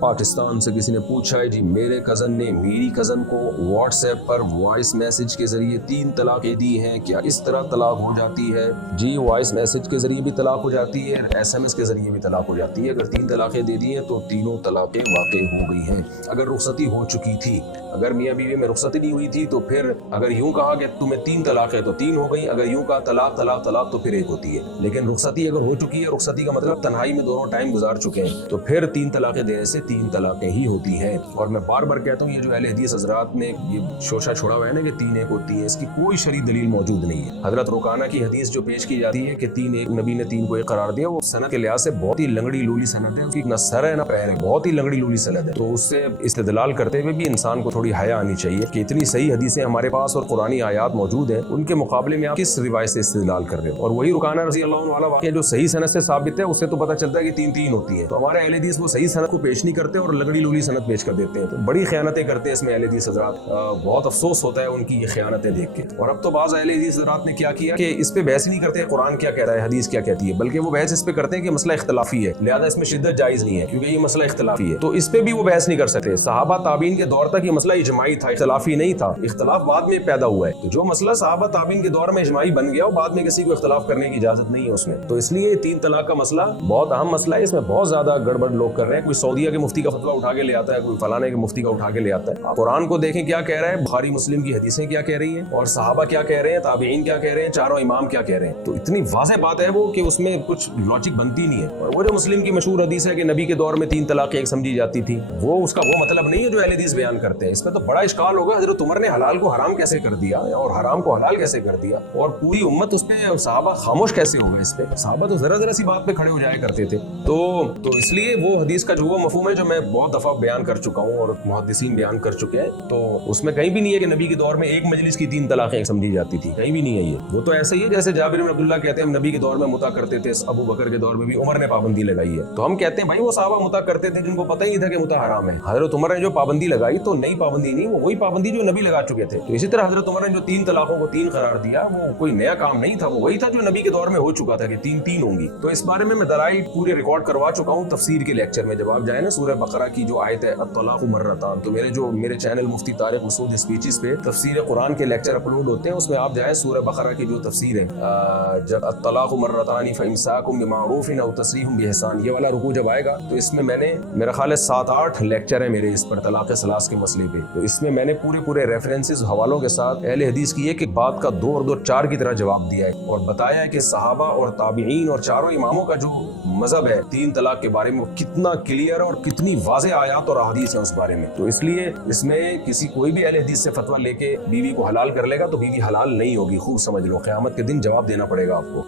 پاکستان سے کسی نے پوچھا ہے جی میرے کزن نے میری کزن کو واٹس ایپ پر وائس میسج کے ذریعے 3 طلاقیں دی ہیں، کیا اس طرح طلاق ہو جاتی ہے؟ جی وائس میسج کے ذریعے بھی طلاق ہو جاتی ہے، SMS کے ذریعے بھی طلاق ہو جاتی ہے۔ اگر 3 طلاقیں دے دی ہیں تو تینوں طلاقیں واقع ہو گئی ہیں۔ اگر رخصتی ہو چکی تھی، اگر میاں بیوی میں رخصتی نہیں ہوئی تھی تو پھر اگر یوں کہا کہ تمہیں 3 طلاقیں تو 3 ہو گئی، اگر یوں کہا طلاق طلاق طلاق تو پھر 1 ہوتی ہے۔ لیکن رخصتی اگر ہو چکی ہے، رخصتی کا مطلب تنہائی میں دونوں ٹائم گزار چکے ہیں، تو پھر 3 طلاقیں دینے سے 3 طلاقیں ہی ہوتی ہیں۔ اور میں بار بار کہتا ہوں یہ جو اہل حدیث حضرات نے یہ شوشہ چھوڑا ہوا ہے نا کہ 3 1 ہوتی ہے، اس کی کوئی شرعی دلیل موجود نہیں ہے۔ حضرت رکانہ کی حدیث جو پیش کی جاتی ہے کہ 3 1 نبی نے 3 کو 1 قرار دیا، وہ سند کے لحاظ سے بہت ہی لنگڑی لولی سند ہے، اس کی نہ سر ہے نہ پیر ہے، بہت ہی لنگڑی لولی سند ہے۔ تو اس سے استدلال کرتے ہوئے بھی انسان کو تھوڑی حیا آنی چاہیے کہ اتنی صحیح حدیثیں ہمارے پاس اور قرآنی آیات موجود ہیں، ان کے مقابلے میں آپ کس روایت سے استدلال کر رہے ہو؟ اور وہی رکانہ رضی اللہ عنہ والا واقعہ جو صحیح سند سے ثابت ہے، اس سے تو پتہ چلتا ہے کہ 3 3 ہوتی ہیں۔ تو ہمارے اہل حدیث وہ صحیح سند کو پیش نہیں کرتے اور لنگڑی لولی سند پیش کر دیتے ہیں، تو بڑی خیانتیں کرتے ہیں اس میں اہل حدیث حضرات۔ بہت افسوس ہوتا ہے ان کی یہ خیانتیں دیکھ کے۔ اور اب تو بعض اہل حدیث حضرات نے کیا کیا کہ اس پہ بحث نہیں کرتے قرآن کیا کہہ رہا ہے، حدیث کیا کہتی ہے، بلکہ وہ بحث اس پہ کرتے ہیں کہ مسئلہ اختلافی ہے، لہذا اس میں شدت جائز نہیں ہے کیونکہ یہ مسئلہ اختلافی ہے، تو اس پہ بھی وہ بحث نہیں کر سکتے۔ صحابہ تابعین کے دور تک یہ مسئلہ اجماعی تھا، اختلافی نہیں تھا، اختلاف بعد میں پیدا ہوا ہے۔ تو جو مسئلہ صحابہ تابعین کے دور میں اجماعی بن گیا، وہ بعد میں کسی کو اختلاف کرنے کی اجازت نہیں ہے اس میں۔ تو اس لیے 3 طلاق کا مسئلہ بہت اہم مسئلہ ہے، اس میں بہت زیادہ گڑبڑ لوگ کر رہے ہیں۔ کوئی سعودیہ کے مفتی کا فتویٰ اٹھا کے لے آتا ہے، کوئی فلانے کے مفتی کا اٹھا کے لے آتا ہے۔ آپ قرآن کو دیکھیں کیا کہہ رہا ہے، بخاری مسلم کی حدیثیں کیا کہہ رہی ہیں، اور صحابہ کیا کہہ رہے ہیں، تابعین کیا کہہ رہے ہیں، چاروں امام کیا کہہ رہے ہیں۔ تو اتنی واضح بات ہے وہ کہ اس میں کچھ لاجک بنتی نہیں ہے۔ اور وہ جو مسلم کی مشہور حدیث ہے کہ نبی کے دور میں 3 طلاقیں 1 سمجھی جاتی تھی، وہ اس کا وہ مطلب نہیں ہے جو اہل حدیث بیان کرتے ہیں۔ اس میں تو بڑا اشکال ہوگا، حضرت عمر نے حلال کو حرام کیسے کر دیا اور حرام کو حلال کیسے کر دیا، اور پوری امت اس پہ، صحابہ خاموش کیسے ہو گئے اس پہ؟ صحابہ تو ذرا ذرا سی بات پہ کھڑے ہو جایا کرتے تھے۔ تو اس لیے وہ حدیث کا جو وہ مفہوم ہے جو میں بہت دفعہ بیان کر چکا ہوں اور محدثین بیان کر چکے ہیں، تو اس میں کہیں بھی نہیں ہے کہ نبی کے دور میں ایک مجلس کی 3 طلاقیں سمجھی جاتی تھی، کہیں بھی نہیں ہے یہ۔ وہ تو ایسے ہی ہے جیسے جابر بن عبداللہ کہتے ہیں ہم نبی کے دور میں متا کرتے تھے، ابو بکر کے دور میں بھی عمر نے پابندی لگائی ہے، تو ہم کہتے ہیں بھائی وہ صحابہ متا کرتے تھے جن کو پتہ ہی نہیں تھا کہ متا حرام ہے۔ حضرت عمر نے جو پابندی لگائی تو نئی پابندی نہیں، وہ وہی پابندی جو نبی لگا چکے تھے۔ تو اسی طرح حضرت عمر نے جو 3 طلاقوں کو 3 قرار دیا، وہ کوئی نیا کام نہیں تھا، وہ وہی تھا جو نبی کے دور میں ہو چکا تھا کہ 3 3 ہوں گی۔ تو اس بارے میں دلائل پورے ریکارڈ کروا چکا ہوں تفسیر کے لیکچر میں۔ جب آپ جائیں نا سورہ بقرہ کی جو آیت ہے الطلاق مرتان، تو میرے چینل مفتی طارق مسعود اسپیچز پہ تفسیر قرآن کے لیکچر اپلوڈ ہوتے ہیں، اس میں آپ جائیں سورہ بقرہ کی جو تفسیر ہے، جب الطلاق مرتان فامساک بمعروف او تسریح باحسان، یہ والا رکوع جب آئے گا تو اس میں میں نے میرا خیال ہے 7 8 لیکچر ہے میرے اس پر طلاق ثلاث کے مسئلے پہ، تو اس میں میں نے پورے ریفرنسز حوالوں کے ساتھ اہل حدیث کی ایک بات کا 2 اور 2 4 کی طرح جواب دیا ہے، اور بتایا ہے کہ صحابہ اور تابعین اور چاروں اماموں کا جو مذہب ہے 3 طلاق کے بارے میں وہ کتنا کلیئر اور کتنی واضح آیات اور احادیث ہیں اس بارے میں۔ تو اس لیے اس میں کوئی بھی اہل حدیث سے فتویٰ لے کے بیوی کو حلال کر لے گا تو بیوی حلال نہیں ہوگی، خوب سمجھ لو، قیامت کے دن جواب دینا پڑے گا آپ کو۔